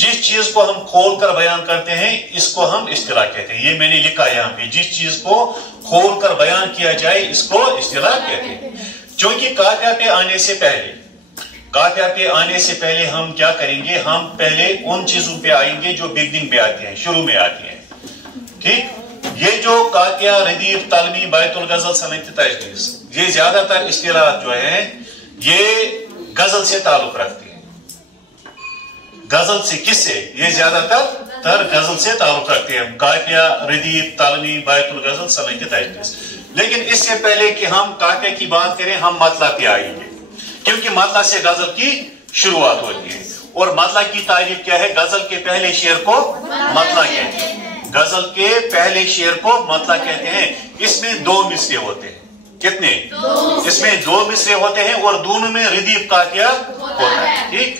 जिस चीज को हम खोल कर बयान करते हैं इसको हम इस्तिलाह कहते हैं। ये मैंने लिखा है यहाँ पे, जिस चीज को खोल कर बयान किया जाए इसको इस्तिलाह कहते हैं। क्योंकि काफिया पे आने से पहले हम क्या करेंगे, हम पहले उन चीजों पे आएंगे जो बिगनिंग पे आती हैं, शुरू में आती हैं। ठीक, ये जो काफिया, रदीफ, तलमी, बैतुल गजल, सनत तजनीस, ये ज्यादातर इस्तिलाह जो है ये गजल से ताल्लुक रखती है। गजल से, किससे? ये ज्यादातर गजल से ताल्लुक रखते हैं, काफिया, रदीफ, तालमी, बैतुल गजल, सनत तजनीस। लेकिन इससे पहले कि हम काफिया की बात करें हम मतला पे आएंगे, क्योंकि मतला से गजल की शुरुआत होती है। और मतला की तारीफ क्या है? गजल के पहले शेर को मतला कहते हैं। गजल के पहले शेर को मतला कहते हैं। इसमें 2 मिसरे होते हैं। कितने? इसमें 2 मिसरे होते हैं और दोनों में रदीफ काफिया होता है। ठीक,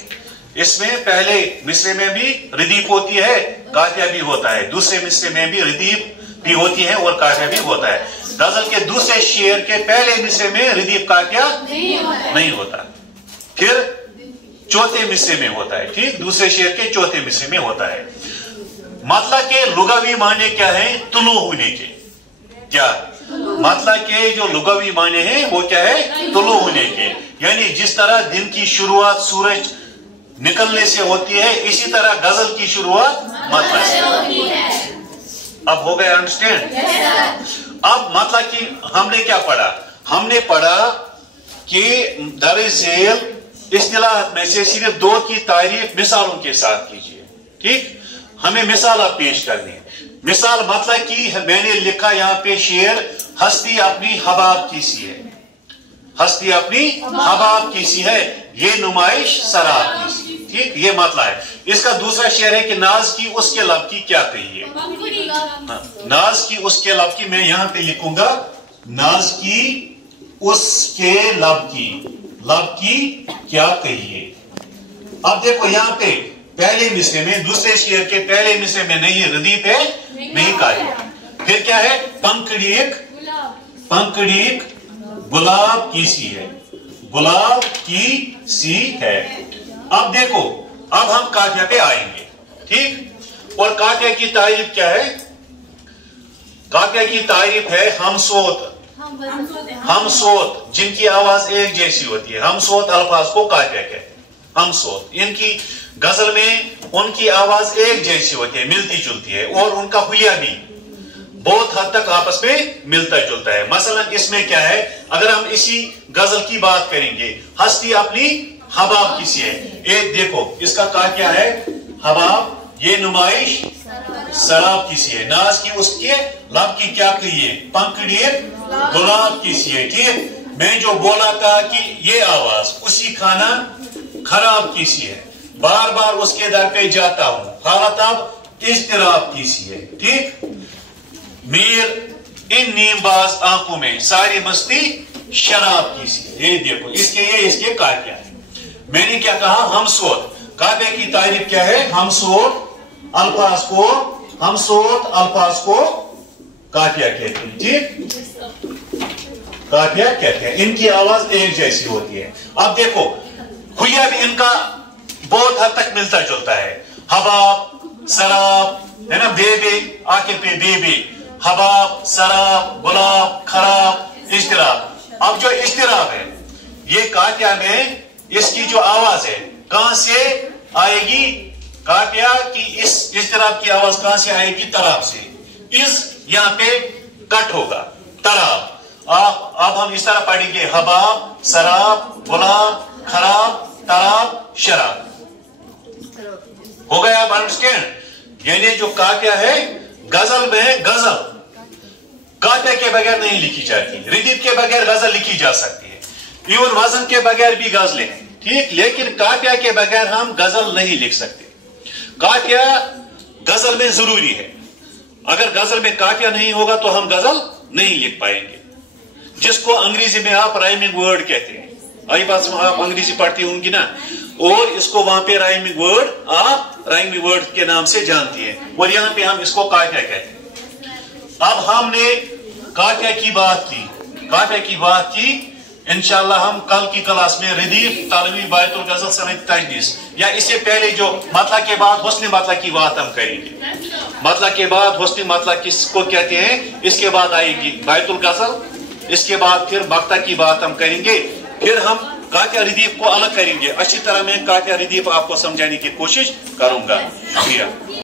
इसमें पहले मिसरे में भी रदीफ होती है, काफिया भी होता है। दूसरे मिसरे में भी रदीफ भी होती है और काफिया भी होता है। गजल के दूसरे शेर के पहले मिसरे में रदीफ काफिया नहीं होता, फिर चौथे मिसरे में होता है। ठीक, दूसरे शेर के चौथे मिसरे में होता है। मतला के लुगावी माने क्या है? तुलू होने के। क्या मतला के जो लुगावी माने हैं वो क्या है? तुलू होने के। यानी जिस तरह दिन की शुरुआत सूरज निकलने से होती है, इसी तरह गजल की शुरुआत मतला से होती है। अब हो गया अंडरस्टैंड? अब मतला की हमने क्या पढ़ा? हमने पढ़ा कि दरअसल इस्तिलाह में से सिर्फ 2 की तारीफ मिसालों के साथ कीजिए। ठीक, हमें मिसाल आप पेश करनी है। मिसाल मतला की मैंने लिखा यहाँ पे शेर, हस्ती अपनी हबाब की सी है, हस्ती अपनी हबाब की सी है, ये नुमाइश शराब की सी। ठीक, ये मतला है। इसका दूसरा शेर है कि नाज की उसके लब की क्या कही है? नाज की उसके लब की, मैं यहाँ पे लिखूंगा नाज की उसके लब की क्या कहिए। अब देखो यहाँ पे पहले मिसरे में, दूसरे शेर के पहले मिसरे में नहीं रदीफ है, नहीं काफिया। फिर क्या है? पंकड़ीक गुलाब की सी है, गुलाब की सी है। अब देखो, अब हम काफिया पे आएंगे। ठीक, और काफिया की तारीफ क्या है? काफिया की तारीफ है हमसोत, हमसोत जिनकी आवाज एक जैसी होती है। हमसोत अल्फाज को काफिया कहते हैं। हमसोत, इनकी गजल में उनकी आवाज एक जैसी होती है, मिलती जुलती है, और उनका हुलिया भी बहुत हद तक आपस में मिलता जुलता है। मसलन इसमें क्या है, अगर हम इसी गजल की बात करेंगे, हस्ती अपनी हबाब किसी है, एक देखो इसका काफिया है हबाब, ये नुमाइश शराब किसी है, नाज की उसके लब की क्या कही है? पंखड़िए गुलाब किसी है। ठीक, मैं जो बोला था कि ये आवाज उसी खाना खराब किसी है, बार बार उसके दर पे जाता हूं, हालत अब इज़्तिराब किसी है। ठीक, मीर इन नीमबाज आंखों में सारी मस्ती शराब किसी है। ये देखो इसके काफिया है। मैंने क्या कहा? हमसोत। काफिया की तारीफ क्या है? हमसोत अल्फाज को काफिया कहते हैं। ठीक, काफिया कहते हैं, इनकी आवाज एक जैसी होती है। अब देखो हुलिया भी इनका बहुत हद तक मिलता जुलता है। हबाब, शराब है ना, बेबे, आखिर पे बेबे, हबाब, शराब, गुलाब, खराब, इज़्तिराब। अब जो इज़्तिराब है, ये काफिया में इसकी जो आवाज है कहां से आएगी? काफिया की इस इज़्तिराब की आवाज कहां से आएगी? तराब से। इस यहाँ पे कट होगा, तराब। अब हम इस तरह पढ़ेंगे, हबाब, शराब, गुलाब, खराब, तराब, शराब। हो गया? आप अंडरस्टैंड? यानी जो काफिया है गजल में, गजल काफिया के बगैर नहीं लिखी जाती, रिदीफ के बगैर गजल लिखी जा सकती है, इवन वजन के बगैर भी गजलें हैं। ठीक, लेकिन काफिया के बगैर हम गजल नहीं लिख सकते। काफिया गजल में जरूरी है। अगर गजल में काफिया नहीं होगा तो हम गजल नहीं लिख पाएंगे, जिसको अंग्रेजी में आप राइमिंग वर्ड कहते हैं। आई बात, आप अंग्रेजी पढ़ती होंगी ना, और इसको वहां पे राइमिंग वर्ड आप राइमिंग वर्ड के नाम से जानती है, और यहाँ पे हम इसको काफिया कहते हैं। अब हमने काफिया की बात की, इंशाअल्लाह हम कल की क्लास में रदीफ तालवी बायतुल गजल सनद तजनीस या इससे पहले जो मतला के बाद हुस्न मतला की बात हम करेंगे। मतला के बाद हुस्न मतला किसको कहते हैं, इसके बाद आएगी बायतुल गजल, इसके बाद फिर मक्ता की बात हम करेंगे, फिर हम काफिया रदीफ को अलग करेंगे। अच्छी तरह मैं काफिया रदीफ आपको समझाने की कोशिश करूंगा। शुक्रिया।